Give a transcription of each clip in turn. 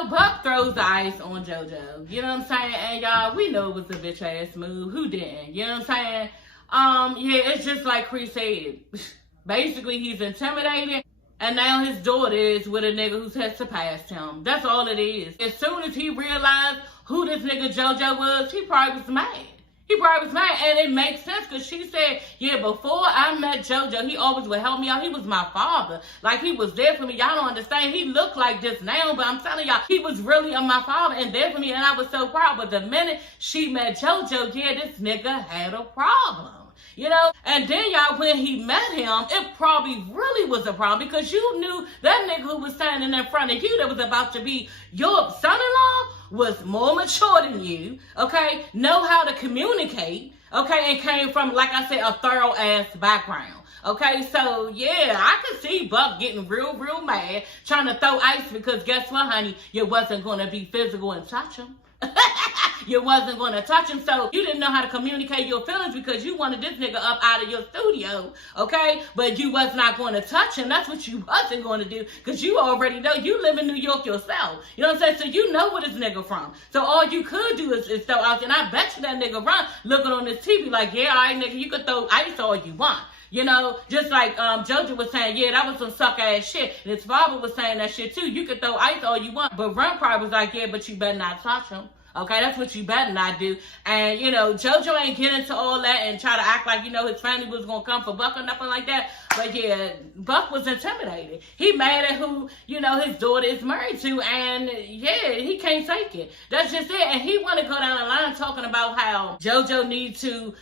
So Buck throws the ice on JoJo. You know what I'm saying? And y'all, we know it was a bitch ass move. Who didn't? You know what I'm saying? Yeah, it's just like Chris said. Basically, he's intimidated. And now his daughter is with a nigga who's had surpassed him. That's all it is. As soon as he realized who this nigga JoJo was, he probably was mad. He probably was mad. And it makes sense because she said, yeah, before I met JoJo, he always would help me out. He was my father. Like, he was there for me. Y'all don't understand. He looked like this now, but I'm telling y'all, he was really my father and there for me. And I was so proud. But the minute she met JoJo, yeah, this nigga had a problem. You know, and then y'all, when he met him, it probably really was a problem because you knew that nigga who was standing in front of you that was about to be your son-in-law was more mature than you, okay, know how to communicate, okay, and came from, like I said, a thorough ass background. Okay, so yeah, I could see Buck getting real mad, trying to throw ice because guess what, honey, you wasn't going to be physical and touch him. You wasn't going to touch him, so you didn't know how to communicate your feelings because you wanted this nigga up out of your studio, okay? But you was not going to touch him. That's what you wasn't going to do because you already know you live in New York yourself. You know what I'm saying? So you know where this nigga from. So all you could do is throw out, and I bet you that nigga run looking on his TV like, yeah, all right, nigga, you could throw ice all you want. You know, just like JoJo was saying, yeah, that was some suck-ass shit. And his father was saying that shit too. You could throw ice all you want. But Run probably was like, yeah, but you better not touch him. Okay, that's what you better not do. And, you know, JoJo ain't get into all that and try to act like, you know, his family was going to come for Buck or nothing like that. But, yeah, Buck was intimidated. He mad at who, you know, his daughter is married to. And, yeah, he can't take it. That's just it. And he want to go down the line talking about how JoJo needs to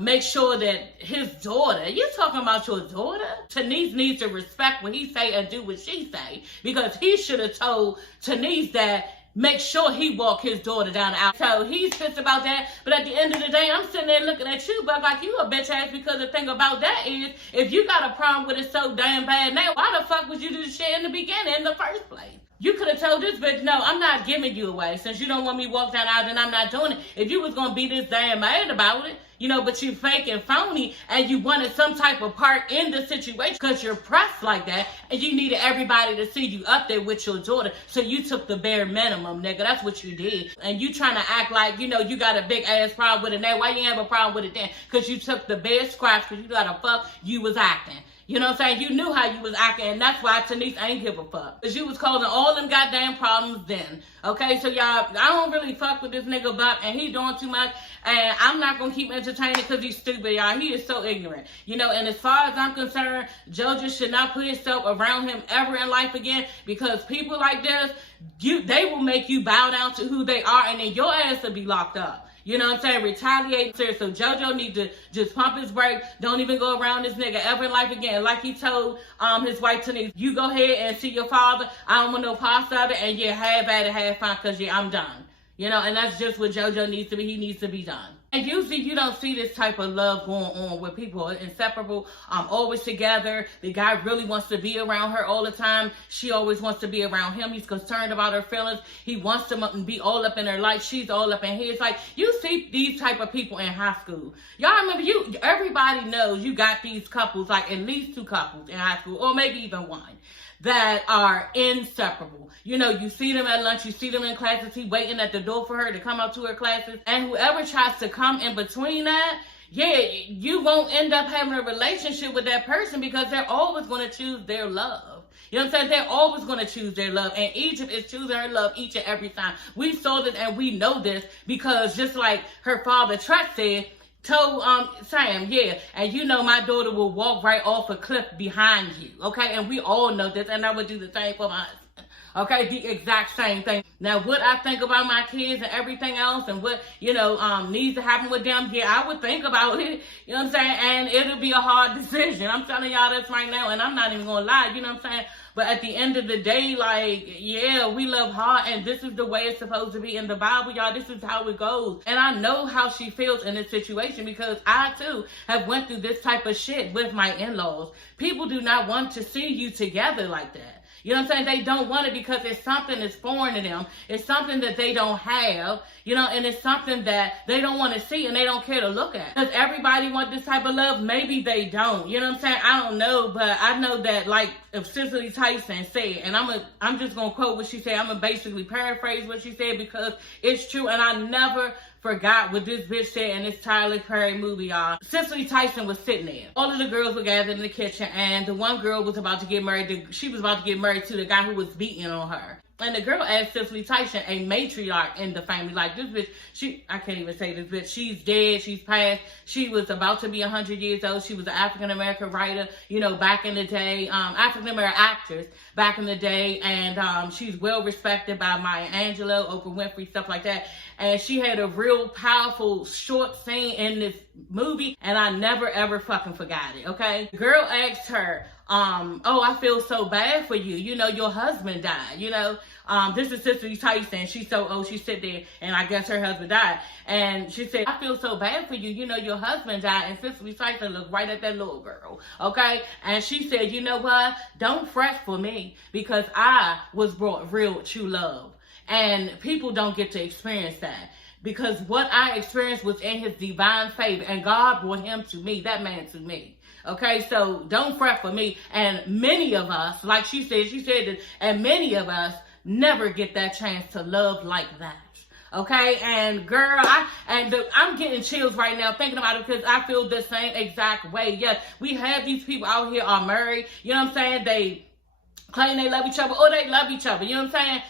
make sure that his daughter, you talking about your daughter? Tanise needs to respect what he say and do what she say. Because he should have told Tanise that make sure he walk his daughter down the aisle. So he's pissed about that. But at the end of the day, I'm sitting there looking at you, but like you a bitch ass because the thing about that is, if you got a problem with it so damn bad now, why the fuck would you do the shit in the beginning in the first place? You could have told this bitch, no, I'm not giving you away. Since you don't want me to walk down the aisle, then I'm not doing it. If you was going to be this damn mad about it, you know, but you fake and phony and you wanted some type of part in the situation because you're pressed like that and you needed everybody to see you up there with your daughter. So you took the bare minimum, nigga. That's what you did. And you trying to act like, you know, you got a big ass problem with it now. Why you have a problem with it then? Because you took the bare scraps because you got a fuck, you was acting. You know what I'm saying? You knew how you was acting, and that's why Tanise ain't give a fuck. Because you was causing all them goddamn problems then. Okay, so y'all, I don't really fuck with this nigga Buck, and he doing too much. And I'm not going to keep entertaining because he's stupid, y'all. He is so ignorant. You know, and as far as I'm concerned, JoJo should not put himself around him ever in life again because people like this, they will make you bow down to who they are, and then your ass will be locked up. You know what I'm saying? Retaliate. So JoJo need to just pump his brakes. Don't even go around this nigga ever in life again. Like he told his wife Tanise, you go ahead and see your father. I don't want no parts of it. And yeah, have at it, have fun, because yeah, I'm done. You know, and that's just what JoJo needs to be. He needs to be done. And usually you don't see this type of love going on where people are inseparable, always together. The guy really wants to be around her all the time. She always wants to be around him. He's concerned about her feelings. He wants to be all up in her life. She's all up in his. Like, you see these type of people in high school. Y'all remember, everybody knows you got these couples, like at least 2 couples in high school, or maybe even 1. That are inseparable. You know, you see them at lunch, you see them in classes, he waiting at the door for her to come up to her classes. And whoever tries to come in between that, yeah, you won't end up having a relationship with that person because they're always going to choose their love. You know what I'm saying? They're always going to choose their love. And Egypt is choosing her love each and every time. We saw this and we know this because just like her father, Trent, said, told Sam, yeah, and you know my daughter will walk right off a cliff behind you, okay? And we all know this, and I would do the same for my husband, okay? The exact same thing. Now, what I think about my kids and everything else and what, you know, needs to happen with them, yeah, I would think about it, you know what I'm saying? And it'll be a hard decision. I'm telling y'all this right now, and I'm not even gonna lie, you know what I'm saying? But at the end of the day, like, yeah, we love hard, and this is the way it's supposed to be in the Bible, y'all. This is how it goes. And I know how she feels in this situation because I, too, have went through this type of shit with my in-laws. People do not want to see you together like that. You know what I'm saying? They don't want it because it's something that's foreign to them. It's something that they don't have, you know, and it's something that they don't want to see and they don't care to look at. Does everybody want this type of love? Maybe they don't. You know what I'm saying? I don't know, but I know that, like, if Cicely Tyson said, and I'm just going to quote what she said. I'm going to basically paraphrase what she said because it's true, and I never forgot what this bitch said in this Tyler Perry movie, y'all. Cicely Tyson was sitting there. All of the girls were gathered in the kitchen, and the one girl was about to get married. She was about to get married to the guy who was beating on her. And the girl asked Cicely Tyson, a matriarch in the family, like, this bitch, I can't even say this bitch, she's dead, she's passed, she was about to be 100 years old, she was an African-American writer, you know, back in the day, African-American actress back in the day, and she's well respected by Maya Angelou, Oprah Winfrey, stuff like that, and she had a real powerful short scene in this movie, and I never ever fucking forgot it, okay? The girl asked her, oh, I feel so bad for you. You know, your husband died, you know. This is Cicely Tyson. She's so old, she sit there, and I guess her husband died. And she said, I feel so bad for you. You know, your husband died. And Cicely Tyson looked right at that little girl, okay? And she said, you know what? Don't fret for me because I was brought real true love. And people don't get to experience that. Because what I experienced was in his divine favor. And God brought him to me, that man to me. Okay, so don't fret for me. And many of us, like she said that, and many of us never get that chance to love like that. Okay, and girl, I'm getting chills right now thinking about it because I feel the same exact way. Yes, we have these people out here are married. You know what I'm saying? They claim they love each other or they love each other. You know what I'm saying?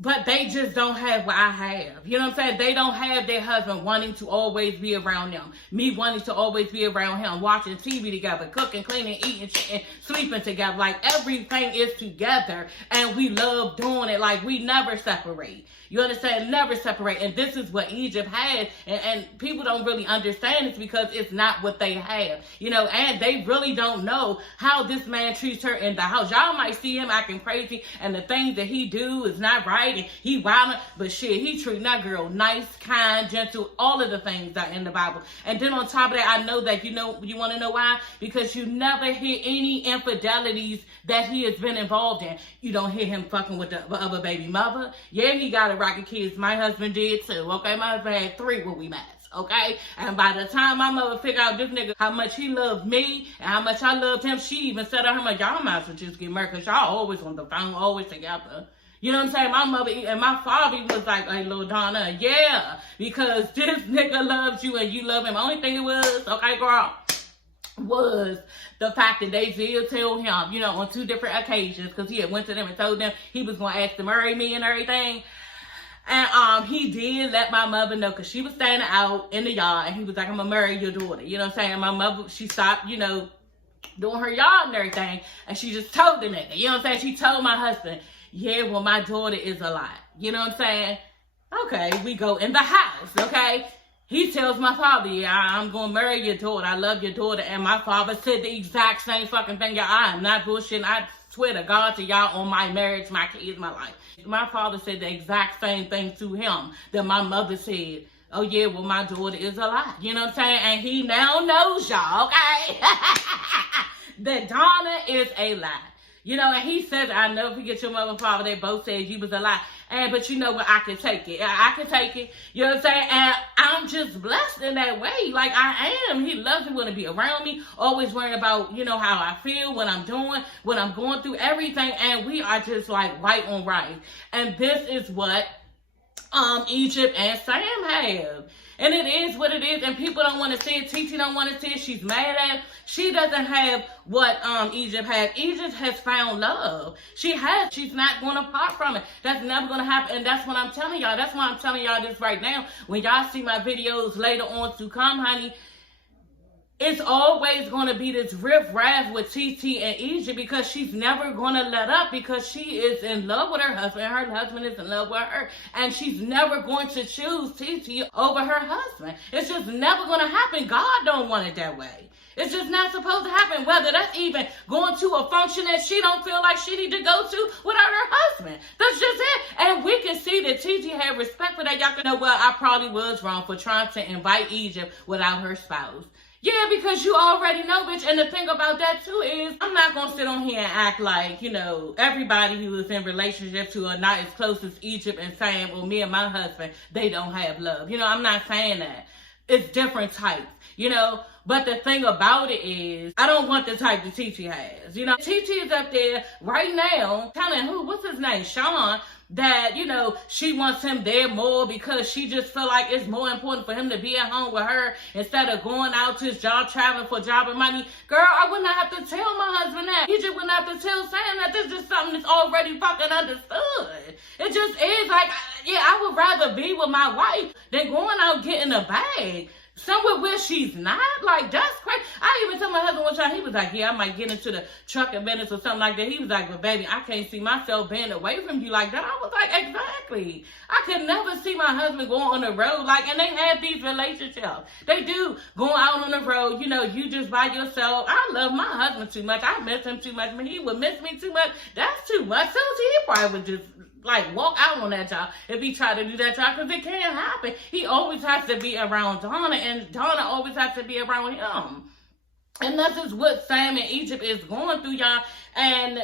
But they just don't have what I have. You know what I'm saying? They don't have their husband wanting to always be around them. Me wanting to always be around him. Watching TV together. Cooking, cleaning, eating, and sleeping together. Like, everything is together. And we love doing it. Like, we never separate. You understand? Never separate. And this is what Egypt had. And people don't really understand this because it's not what they have. You know, and they really don't know how this man treats her in the house. Y'all might see him acting crazy and the things that he do is not right and he violent. But shit, he treating that girl nice, kind, gentle, all of the things that are in the Bible. And then on top of that, I know that, you know, you want to know why? Because you never hear any infidelities that he has been involved in. You don't hear him fucking with the other baby mother. Yeah, he got a rocket kids. My husband did too, okay? My husband had 3 when we met, okay? And by the time my mother figured out this nigga, how much he loved me and how much I loved him, she even said to her, like, y'all might as well just get married because y'all always on the phone, always together. You know what I'm saying? My mother and my father was like, hey, little Donna, yeah, because this nigga loves you and you love him. Only thing it was, okay, girl, was the fact that they did tell him, you know, on 2 different occasions, because he had went to them and told them he was going to ask to marry me and everything. And he did let my mother know, because she was standing out in the yard, and he was like, I'm going to marry your daughter. You know what I'm saying? My mother, she stopped, you know, doing her yard and everything, and she just told the nigga. You know what I'm saying? She told my husband, yeah, well, my daughter is alive. You know what I'm saying? Okay, we go in the house, okay? He tells my father, yeah, I'm going to marry your daughter. I love your daughter. And my father said the exact same fucking thing. Yeah, I am not bullshitting. I swear to God to y'all on my marriage, my kids, my life. My father said the exact same thing to him that my mother said. Oh, yeah, well, my daughter is alive. You know what I'm saying? And he now knows, y'all, okay? That Donna is a lie. You know, and he says, I never forget your mother and father. They both said you was a lie. But you know what? I can take it. I can take it. You know what I'm saying? And I'm just blessed in that way. Like, I am. He loves me, want to be around me. Always worrying about, you know, how I feel, what I'm doing, what I'm going through, everything. And we are just, like, right on right. And this is what Egypt and Sam have. And it is what it is, and people don't want to see it. Titi don't want to see it. She's mad at it. She doesn't have what Egypt has. Egypt has found love. She has. She's not going to part from it. That's never going to happen, and that's what I'm telling y'all. That's why I'm telling y'all this right now. When y'all see my videos later on to come, honey, it's always going to be this riff-raff with TT and Egypt because she's never going to let up because she is in love with her husband. Her husband is in love with her. And she's never going to choose TT over her husband. It's just never going to happen. God don't want it that way. It's just not supposed to happen. Whether that's even going to a function that she don't feel like she need to go to without her husband. That's just it. And we can see that TT had respect for that. Y'all can know, well, I probably was wrong for trying to invite Egypt without her spouse. Yeah, because you already know, bitch. And the thing about that, too, is I'm not going to sit on here and act like, you know, everybody who is in relationships who are not as close as Egypt and saying, well, me and my husband, they don't have love. You know, I'm not saying that. It's different types, you know. But the thing about it is, I don't want the type that TT has. You know, TT is up there right now telling what's his name, Sean, that, you know, she wants him there more because she just feel like it's more important for him to be at home with her instead of going out to his job, traveling for job and money. Girl, I would not have to tell my husband that. He just would not have to tell Sam that. This is something that's already fucking understood. It just is like, yeah, I would rather be with my wife than going out getting a bag somewhere where she's not. Like, that's crazy. I even told my husband one time, he was like, yeah, I might get into the trucking business or something like that. He was like, but baby, I can't see myself being away from you like that. I was like, exactly. I could never see my husband going on the road. Like, and they have these relationships. They do. Going out on the road, you know, you just by yourself. I love my husband too much. I miss him too much. When he would miss me too much, that's too much. So he probably would just like walk out on that job if he tried to do that job, because it can't happen. He always has to be around Donna, and Donna always has to be around him. And that's just what Sam in Egypt is going through, y'all. And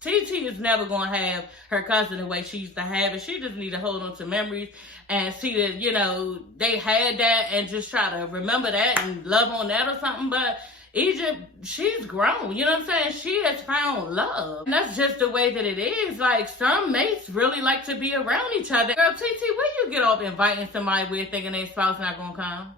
TT is never going to have her cousin the way she used to have it. She just need to hold on to memories and see that, you know, they had that and just try to remember that and love on that or something. But Egypt, she's grown, you know what I'm saying? She has found love. And that's just the way that it is. Like, some mates really like to be around each other. Girl, TT, where you get off inviting somebody weird thinking their spouse not gonna come?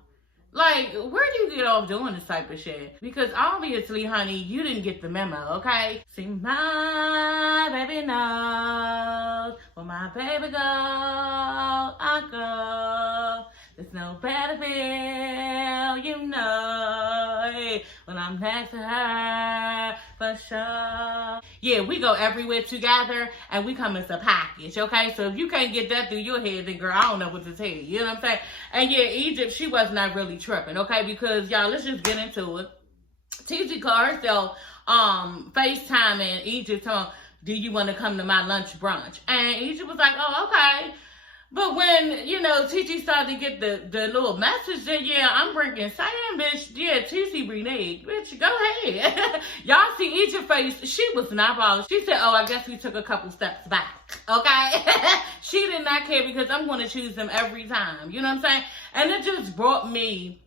Like, where do you get off doing this type of shit? Because obviously, honey, you didn't get the memo, okay? See, my baby knows where my baby goes, I go. There's no better feel, you know, when I'm next to her, for sure. Yeah, we go everywhere together, and we come as a package, okay? So if you can't get that through your head, then girl, I don't know what to tell you, you know what I'm saying? And yeah, Egypt, she was not really tripping, okay? Because, y'all, let's just get into it. TG called herself FaceTiming Egypt, telling, do you want to come to my lunch brunch? And Egypt was like, oh, okay. But when, you know, TT started to get the little message that, yeah, I'm bringing Sam, bitch. Yeah, TC reneged. Bitch, go ahead. Y'all see Egypt's face. She was not bothered. She said, oh, I guess we took a couple steps back. Okay? She did not care because I'm going to choose them every time. You know what I'm saying? And it just brought me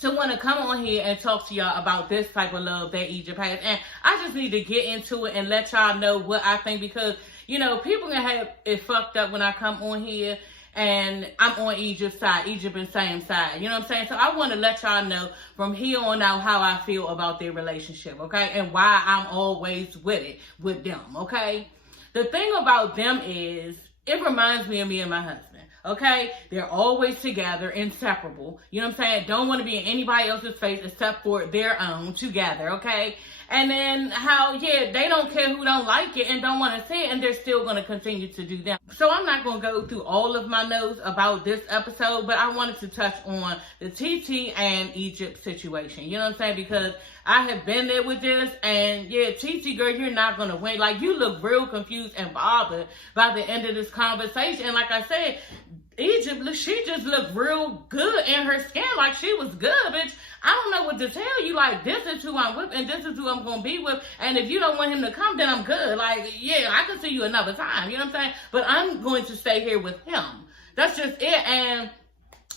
to want to come on here and talk to y'all about this type of love that Egypt has. And I just need to get into it and let y'all know what I think, because, you know, people can have it fucked up when I come on here and I'm on Egypt's side, Egypt and Sam's side. You know what I'm saying? So I want to let y'all know from here on out how I feel about their relationship, okay? And why I'm always with it, with them, okay? The thing about them is, it reminds me of me and my husband. Okay, they're always together, inseparable. You know what I'm saying? Don't want to be in anybody else's face except for their own, together, okay? And then how, yeah, they don't care who don't like it and don't want to see it, and they're still going to continue to do that. So I'm not going to go through all of my notes about this episode, but I wanted to touch on the TT and Egypt situation. You know what I'm saying? Because I have been there with this, and yeah, TT, girl, you're not going to win. Like, you look real confused and bothered by the end of this conversation. And like I said, Egypt, she just looked real good in her skin, like she was good, bitch. I don't know what to tell you. Like, this is who I'm with, and this is who I'm going to be with. And if you don't want him to come, then I'm good. Like, yeah, I can see you another time. You know what I'm saying? But I'm going to stay here with him. That's just it. And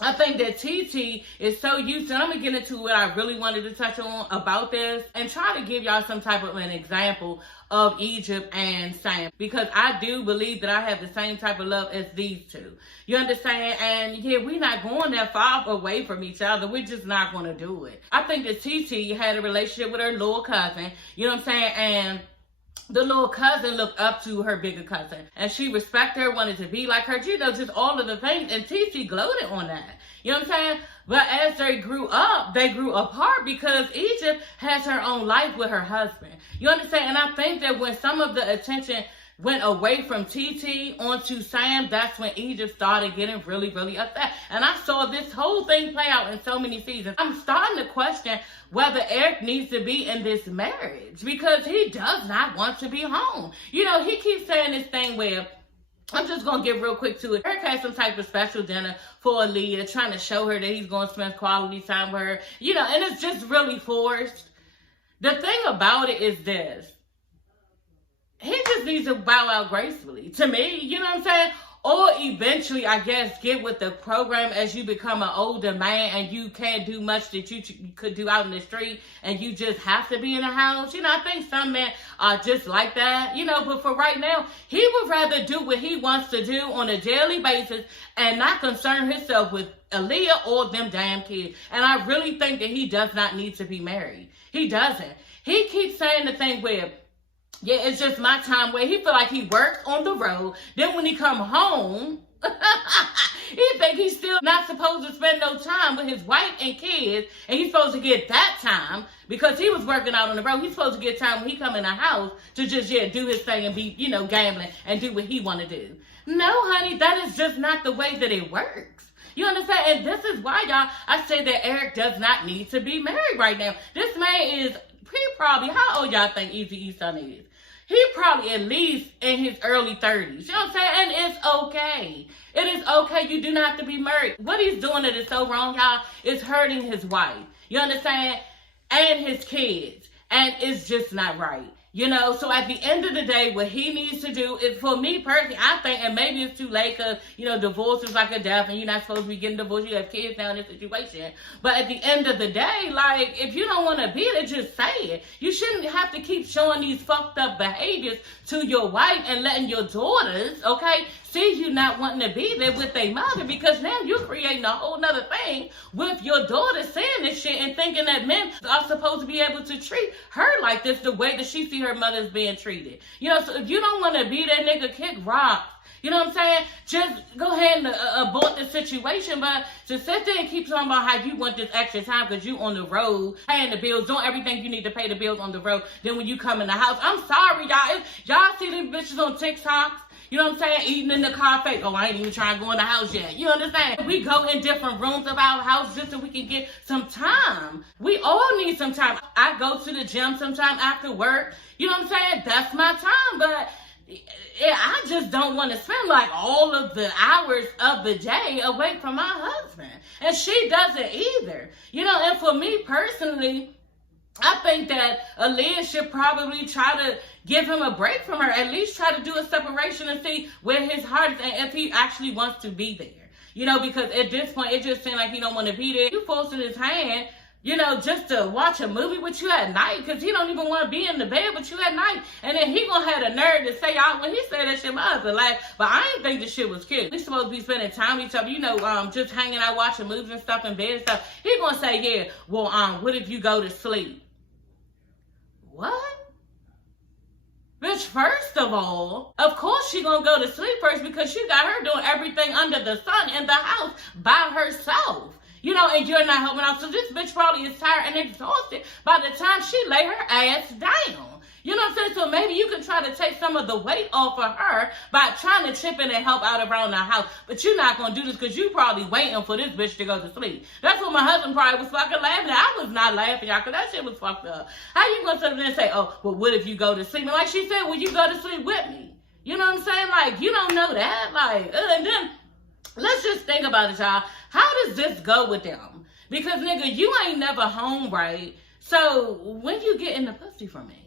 I think that TT is so used to, and I'm going to get into what I really wanted to touch on about this and try to give y'all some type of an example of Egypt and Sam, because I do believe that I have the same type of love as these two. You understand? And yeah, we're not going that far away from each other. We're just not going to do it. I think that TT had a relationship with her little cousin, you know what I'm saying? And the little cousin looked up to her bigger cousin, and she respected her, wanted to be like her, you know, just all of the things, and TT gloated on that. You know what I'm saying? But as they grew up, they grew apart because Egypt has her own life with her husband. You understand? And I think that when some of the attention went away from TT onto Sam, that's when Egypt started getting really, really upset. And I saw this whole thing play out in so many seasons. I'm starting to question whether Eric needs to be in this marriage, because he does not want to be home. You know, he keeps saying this thing where I'm just going to get real quick to it. Eric had some type of special dinner for Aaliyah, trying to show her that he's going to spend quality time with her. You know, and it's just really forced. The thing about it is this. He just needs to bow out gracefully. To me, you know what I'm saying? Or eventually, I guess, get with the program as you become an older man and you can't do much that you could do out in the street and you just have to be in the house. You know, I think some men are just like that, you know, but for right now, he would rather do what he wants to do on a daily basis and not concern himself with Aaliyah or them damn kids. And I really think that he does not need to be married. He doesn't. He keeps saying the thing where, yeah, it's just my time, where he feel like he works on the road. Then when he come home, he think he's still not supposed to spend no time with his wife and kids. And he's supposed to get that time because he was working out on the road. He's supposed to get time when he come in the house to just, do his thing and be, gambling and do what he want to do. No, honey, that is just not the way that it works. You understand? And this is why, y'all, I say that Eric does not need to be married right now. This man is, he probably, how old y'all think Eazy-E's son is? He probably at least in his early 30s. You know what I'm saying? And it's okay. It is okay. You do not have to be married. What he's doing that is so wrong, y'all, is hurting his wife. You understand? And his kids. And it's just not right. You know, so at the end of the day, what he needs to do is, for me personally, I think, and maybe it's too late because, divorce is like a death and you're not supposed to be getting divorced. You have kids now in this situation. But at the end of the day, like, if you don't want to be there, just say it. You shouldn't have to keep showing these fucked up behaviors to your wife and letting your daughters, okay, see you not wanting to be there with their mother, because now you're creating a whole nother thing with your daughter saying this shit and thinking that men are supposed to be able to treat her like this, the way that she see her mother's being treated. So if you don't want to be that nigga, kick rocks. You know what I'm saying? Just go ahead and abort the situation, but to sit there and keep talking about how you want this extra time because you on the road, paying the bills, doing everything you need to pay the bills on the road, then when you come in the house, I'm sorry, y'all. Y'all see these bitches on TikToks? You know what I'm saying? Eating in the cafe. Oh, I ain't even trying to go in the house yet. You understand? We go in different rooms of our house just so we can get some time. We all need some time. I go to the gym sometime after work. You know what I'm saying? That's my time. But I just don't want to spend like all of the hours of the day away from my husband. And she doesn't either. And for me personally, I think that Aaliyah should probably try to give him a break from her. At least try to do a separation and see where his heart is and if he actually wants to be there. Because at this point, it just seems like he don't want to be there. You forcing his hand, just to watch a movie with you at night because he don't even want to be in the bed with you at night. And then he gonna have the nerve to say, when he said that shit, my husband laughed. But I ain't think the shit was cute. We supposed to be spending time with each other, just hanging out, watching movies and stuff in bed and stuff. He gonna say, yeah, well, what if you go to sleep? What? Bitch, first of all, of course she gonna go to sleep first because she got her doing everything under the sun in the house by herself. And you're not helping out. So this bitch probably is tired and exhausted by the time she lay her ass down. You know what I'm saying? So maybe you can try to take some of the weight off of her by trying to chip in and help out around the house. But you're not going to do this because you probably waiting for this bitch to go to sleep. That's what my husband probably was fucking laughing at. I was not laughing, y'all, because that shit was fucked up. How you going to sit there and say, oh, well, what if you go to sleep? And like she said, will you go to sleep with me? You know what I'm saying? Like, you don't know that. Like, and then let's just think about it, y'all. How does this go with them? Because, nigga, you ain't never home, right? So when you get in the pussy from me?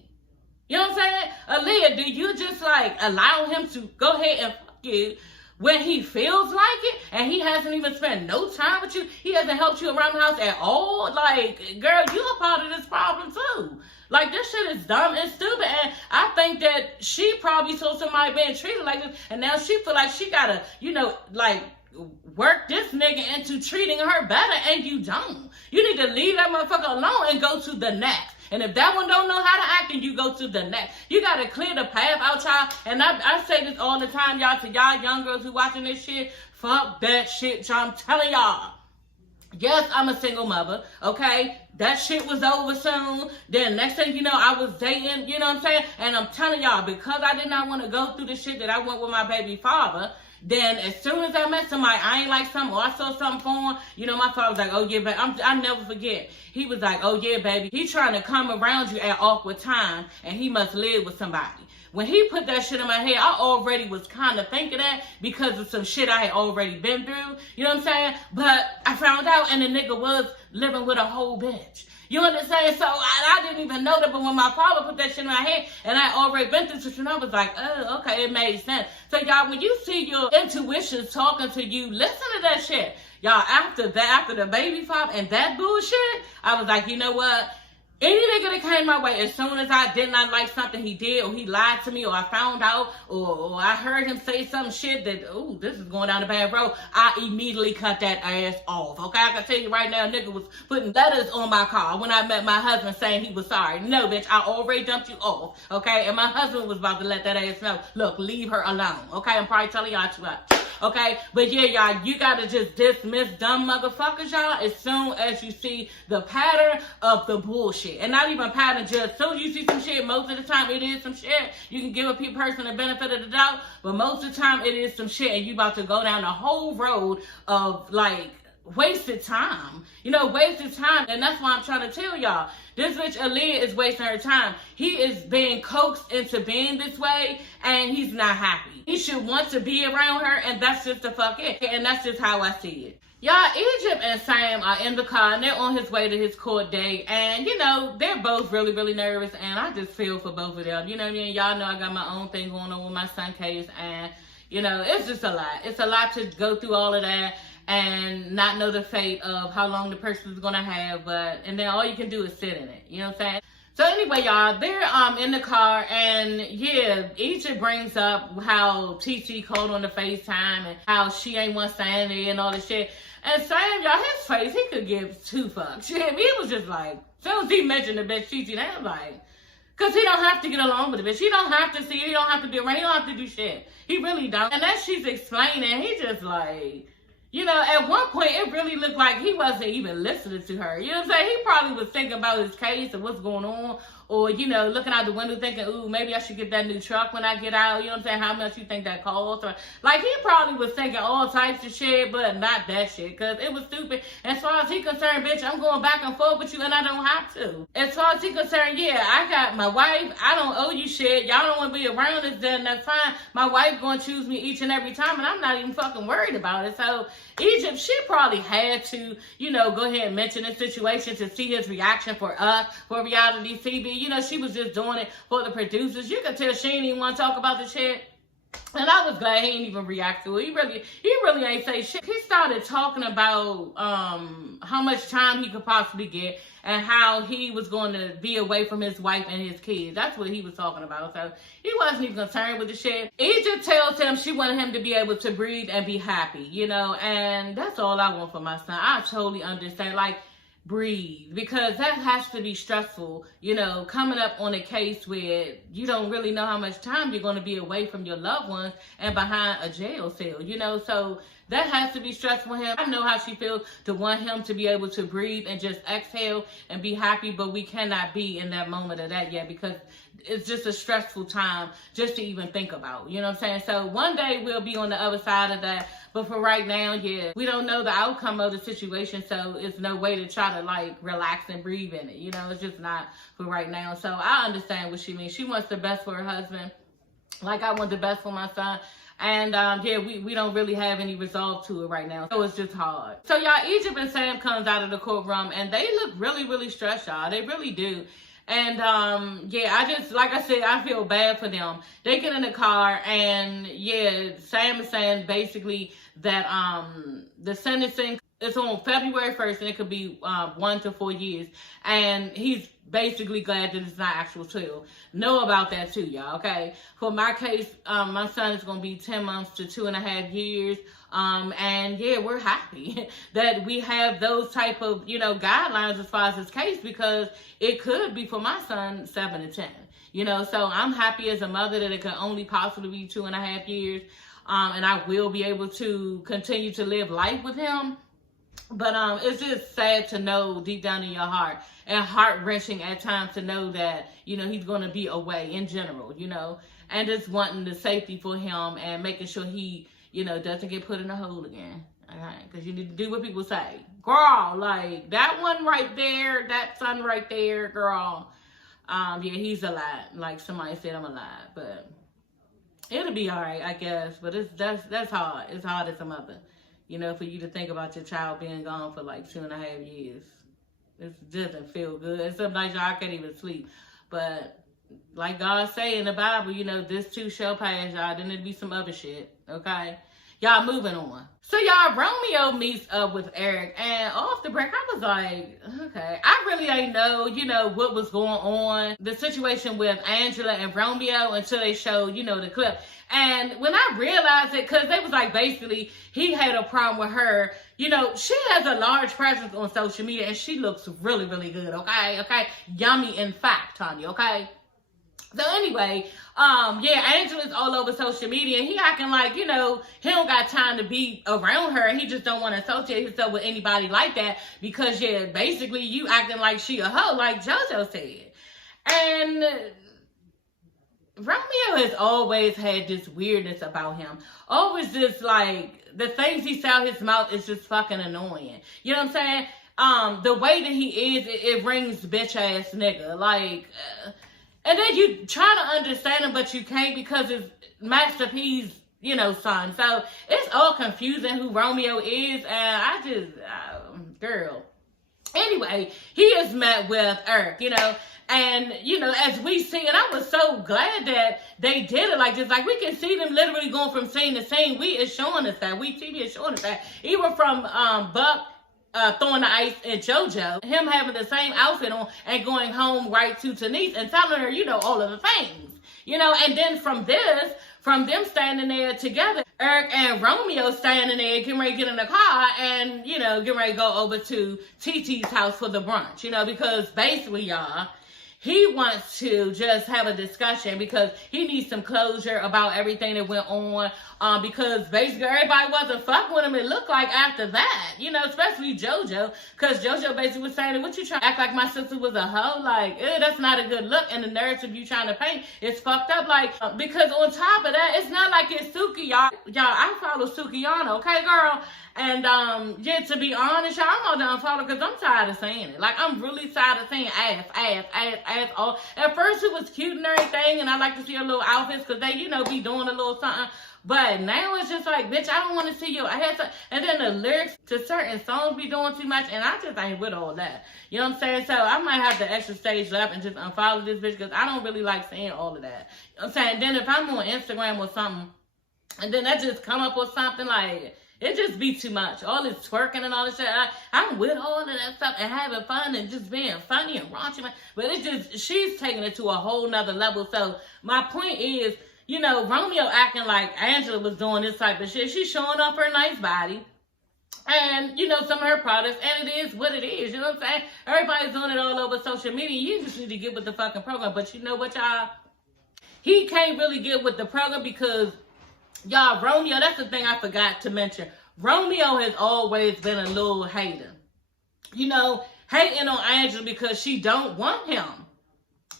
You know what I'm saying? Aaliyah, do you just allow him to go ahead and fuck you when he feels like it and he hasn't even spent no time with you? He hasn't helped you around the house at all? Girl, you a part of this problem too. This shit is dumb and stupid. And I think that she probably saw somebody being treated like this and now she feel like she gotta, work this nigga into treating her better, and you don't. You need to leave that motherfucker alone and go to the next. And if that one don't know how to act, then you go to the next. You got to clear the path out, y'all. And I say this all the time, y'all, to y'all young girls who watching this shit. Fuck that shit, y'all. I'm telling y'all. Yes, I'm a single mother, okay? That shit was over soon. Then next thing you know, I was dating, you know what I'm saying? And I'm telling y'all, because I did not want to go through the shit that I went with my baby father, then as soon as I met somebody, I ain't like something or I saw something for him, my father was like, oh yeah, baby, I'll never forget. He was like, oh yeah, baby, he trying to come around you at awkward times and he must live with somebody. when he put that shit in my head, I already was kind of thinking that because of some shit I had already been through. You know what I'm saying? But I found out, and the nigga was living with a whole bitch. You understand? So I didn't even know that, but when my father put that shit in my head, and I already been through some shit, I was like, oh, okay, it made sense. So y'all, when you see your intuitions talking to you, listen to that shit. Y'all, after the baby pop and that bullshit, I was like, you know what? Any nigga that came my way, as soon as I did not like something he did, or he lied to me, or I found out, or I heard him say some shit that, ooh, this is going down a bad road, I immediately cut that ass off. Okay, I can tell you right now, a nigga was putting letters on my car when I met my husband saying he was sorry. No, bitch, I already dumped you off. Okay, and my husband was about to let that ass know, look, leave her alone. Okay, I'm probably telling y'all too much. Okay, but yeah, y'all, you gotta just dismiss dumb motherfuckers, y'all, as soon as you see the pattern of the bullshit. And not even pattern, just as soon as you see some shit, most of the time it is some shit. You can give a person the benefit of the doubt, but most of the time it is some shit, and you about to go down the whole road of, like, wasted time. You know, wasted time. And that's why I'm trying to tell y'all, this bitch Aaliyah is wasting her time. He is being coaxed into being this way, and he's not happy. He should want to be around her, and that's just the fuck it. And that's just how I see it. Y'all, Egypt and Sam are in the car, and they're on his way to his court date. And, you know, they're both really, really nervous, and I just feel for both of them. You know what I mean? Y'all know I got my own thing going on with my son case, and, you know, it's just a lot. It's a lot to go through all of that and not know the fate of how long the person is gonna have, and then all you can do is sit in it. You know what I'm saying? So anyway, y'all, they're in the car, and yeah, Egypt brings up how TT called on the FaceTime and how she ain't want sanity and all this shit. And Sam, y'all, his face, he could give two fucks. Shit, he was just like, as soon as he mentioned the bitch TT, they was like, because he don't have to get along with the bitch. He don't have to see her. He don't have to be around. He don't have to do shit. He really don't. And as she's explaining, he just like, you know, at one point, it really looked like he wasn't even listening to her. You know what I'm saying? He probably was thinking about his case and what's going on. Or, you know, looking out the window thinking, ooh, maybe I should get that new truck when I get out. You know what I'm saying? How much you think that costs? Or, like, he probably was thinking all types of shit, but not that shit. Because it was stupid. As far as he concerned, bitch, I'm going back and forth with you and I don't have to. As far as he concerned, yeah, I got my wife. I don't owe you shit. Y'all don't want to be around us, then that's fine. My wife going to choose me each and every time, and I'm not even fucking worried about it. So, Egypt, she probably had to, you know, go ahead and mention the situation to see his reaction for us, for reality TV. You know, she was just doing it for the producers. You could tell she didn't even want to talk about the shit. And I was glad he didn't even react to it. He really ain't say shit. He started talking about how much time he could possibly get and how he was going to be away from his wife and his kids. That's what he was talking about. So he wasn't even concerned with the shit. Egypt tells him she wanted him to be able to breathe and be happy, you know, and that's all I want for my son. I totally understand. Like, breathe, because that has to be stressful, you know, coming up on a case where you don't really know how much time you're going to be away from your loved ones and behind a jail cell, you know, so that has to be stressful for him. I know how she feels to want him to be able to breathe and just exhale and be happy, but we cannot be in that moment of that yet because it's just a stressful time just to even think about, you know what I'm saying? So one day we'll be on the other side of that, but for right now, yeah, we don't know the outcome of the situation, so it's no way to try to, like, relax and breathe in it, you know? It's just not for right now. So I understand what she means. She wants the best for her husband, like I want the best for my son. And, yeah, we don't really have any resolve to it right now. So it's just hard. So, y'all, Egypt and Sam comes out of the courtroom, and they look really, really stressed, y'all. They really do. And, yeah, I just, like I said, I feel bad for them. They get in the car, and, yeah, Sam is saying basically that the sentencing is on February 1st, and it could be 1 to 4 years. And he's basically glad that it's not actual 12. Know about that too, y'all, okay? For my case, my son is going to be 10 months to 2.5 years. And yeah, we're happy that we have those type of, you know, guidelines as far as his case, because it could be for my son 7 to 10, you know, so I'm happy as a mother that it could only possibly be 2.5 years. And I will be able to continue to live life with him. But it's just sad to know deep down in your heart, and heart-wrenching at times to know that, you know, he's going to be away in general, you know, and just wanting the safety for him and making sure he, you know, doesn't get put in a hole again. Okay? Because you need to do what people say. Girl, like, that one right there, that son right there, girl. Yeah, he's a lot. Like somebody said, I'm a lot, but it'll be all right, I guess. But that's hard. It's hard as a mother, you know, for you to think about your child being gone for like 2.5 years. It doesn't feel good. And some nights y'all can't even sleep. But like God say in the Bible, you know, this too shall pass, y'all. Then there'll be some other shit, okay? Y'all moving on. So y'all, Romeo meets up with Eric, and off the break, I was like, okay, I really ain't know, you know, what was going on, the situation with Angela and Romeo until they showed, you know, the clip. And when I realized it, because they was like, basically, he had a problem with her. You know, she has a large presence on social media, and she looks really, really good, okay? Okay? Yummy, in fact, Tanya, okay? So anyway, yeah, Angela's all over social media, and he acting like, you know, he don't got time to be around her. He just don't want to associate himself with anybody like that because, yeah, basically you acting like she a hoe, like JoJo said. And Romeo has always had this weirdness about him. Always just like, the things he say out his mouth is just fucking annoying. You know what I'm saying? The way that he is, it rings bitch ass nigga. Like, and then you try to understand him, but you can't because it's Master P's, you know, son. So it's all confusing who Romeo is, and I just, girl. Anyway, he is met with Eric, you know, and, you know, as we see, and I was so glad that they did it like this. Like, we can see them literally going from scene to scene. We is showing us that. TV is showing us that. Even from Buck, throwing the ice at JoJo, him having the same outfit on and going home right to Denise and telling her, you know, all of the things, you know. And then from them standing there together, Eric and Romeo standing there getting ready to get in the car and, you know, getting ready to go over to TT's house for the brunch, you know, because basically, y'all, he wants to just have a discussion because he needs some closure about everything that went on. Because basically everybody wasn't fucking with him, it looked like, after that. You know, especially JoJo. Because JoJo basically was saying, what you trying to act like my sister was a hoe? Like, that's not a good look. And the narrative you trying to paint is fucked up. Like, because on top of that, it's not like it's Suki, y'all. Y'all, I follow Sukiyana, okay, girl? And, yeah, to be honest, y'all, I'm not done follow because I'm tired of saying it. Like, I'm really tired of saying ass, all. At first, it was cute and everything, and I like to see her little outfits because they, you know, be doing a little something. But now it's just like, bitch, I don't want to see your ass. And then the lyrics to certain songs be doing too much, and I just ain't with all that. You know what I'm saying? So I might have to extra stage left and just unfollow this bitch because I don't really like saying all of that. You know what I'm saying? Then if I'm on Instagram or something, and then that just come up with something like, it just be too much. All this twerking and all this shit. I'm with all of that stuff and having fun and just being funny and raunchy. But it's just, she's taking it to a whole nother level. So my point is, you know, Romeo acting like Angela was doing this type of shit. She's showing off her nice body and, you know, some of her products. And it is what it is. You know what I'm saying? Everybody's doing it all over social media. You just need to get with the fucking program. But you know what, y'all? He can't really get with the program because, y'all, Romeo, that's the thing I forgot to mention. Romeo has always been a little hater. You know, hating on Angela because she don't want him.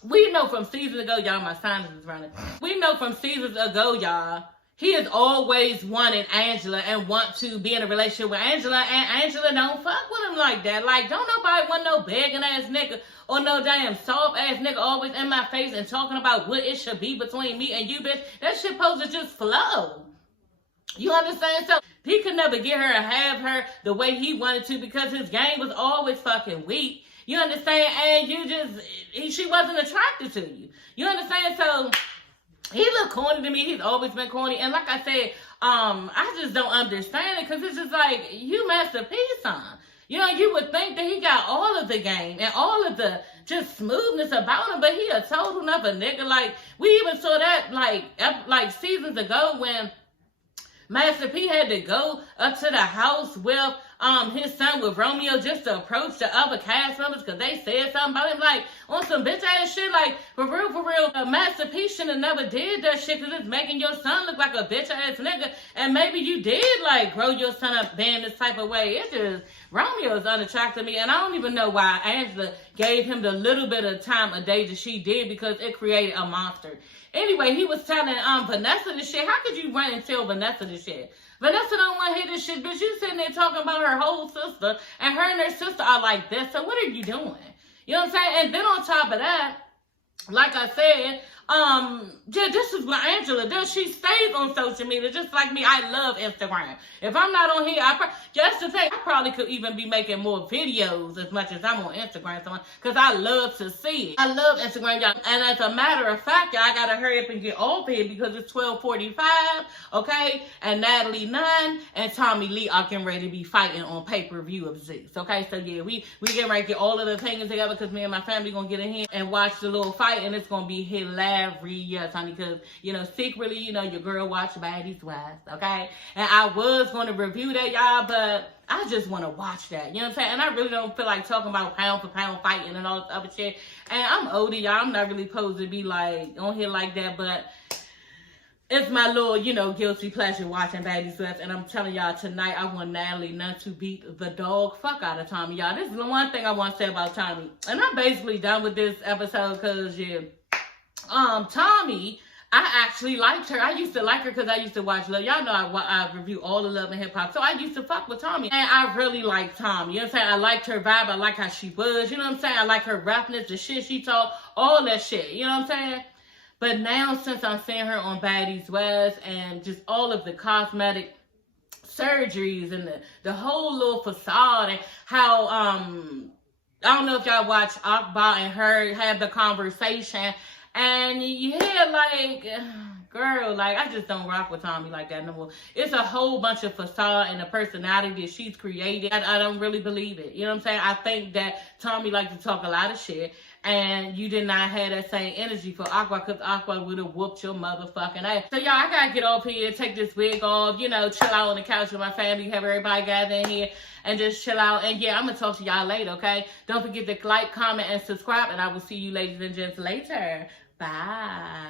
We know from seasons ago, y'all, my sinus is running. We know from seasons ago, y'all, he has always wanted Angela and want to be in a relationship with Angela, and Angela don't fuck with him like that. Like, don't nobody want no begging ass nigga or no damn soft ass nigga always in my face and talking about what it should be between me and you, bitch. That shit supposed to just flow. You understand? So he could never get her or have her the way he wanted to because his game was always fucking weak. You understand? And you just, she wasn't attracted to you. You understand? So he looked corny to me. He's always been corny. And like I said, I just don't understand it because it's just like, you Master P's son. You know, you would think that he got all of the game and all of the just smoothness about him, but he a total another nigga. Like, we even saw that like seasons ago when Master P had to go up to the house with his son with Romeo just to approach the other cast members because they said something about him, like on some bitch ass shit. Like, for real, Master P should have never did that shit because it's making your son look like a bitch ass nigga. And maybe you did like grow your son up being this type of way. It just, Romeo is unattractive to me, and I don't even know why Angela gave him the little bit of time a day that she did because it created a monster. Anyway, he was telling Vanessa this shit. How could you run and tell Vanessa this shit? Vanessa don't want to hear this shit, bitch. You sitting there talking about her whole sister, and her sister are like this. So what are you doing? You know what I'm saying? And then on top of that, like I said, yeah, this is what Angela does. She stays on social media just like me. I love Instagram. If I'm not on here, that's the thing. I probably could even be making more videos as much as I'm on Instagram, because I love to see it. I love Instagram, y'all. And as a matter of fact, y'all, I gotta hurry up and get off here because it's 12:45, okay? And Natalie Nunn and Tommy Lee are getting ready to be fighting on pay-per-view of Zeus, okay? So yeah, we getting ready to get all of the things together because me and my family gonna get in here and watch the little fight, and it's gonna be hilarious, honey, because, you know, secretly, you know, your girl watched Baddies Wives, okay? And I was going to review that, y'all, but I just want to watch that, you know what I'm saying? And I really don't feel like talking about pound for pound fighting and all this other shit. And I'm older, y'all. I'm not really supposed to be, like, on here like that, but it's my little, you know, guilty pleasure watching Baddies Wives. And I'm telling y'all, tonight I want Natalie Nunn to beat the dog fuck out of Tommy, y'all. This is the one thing I want to say about Tommy. And I'm basically done with this episode because, yeah, Tommy, I actually liked her. I used to like her because I used to watch Love. Y'all know I review all the Love and Hip Hop. So I used to fuck with Tommy. And I really liked Tommy. You know what I'm saying? I liked her vibe. I like how she was. You know what I'm saying? I like her roughness, the shit she talked, all that shit. You know what I'm saying? But now, since I'm seeing her on Baddies Wives and just all of the cosmetic surgeries and the whole little facade and how, I don't know if y'all watch Akbar and her have the conversation. And yeah, like, girl, like, I just don't rock with Tommy like that no more. It's a whole bunch of facade and the personality that she's created. I don't really believe it. You know what I'm saying? I think that Tommy likes to talk a lot of shit. And you did not have that same energy for Aqua, because Aqua would have whooped your motherfucking ass. So, y'all, I gotta get off here, take this wig off, you know, chill out on the couch with my family, have everybody gather in here, and just chill out. And, yeah, I'm gonna talk to y'all later, okay? Don't forget to like, comment, and subscribe, and I will see you ladies and gents later. Bye.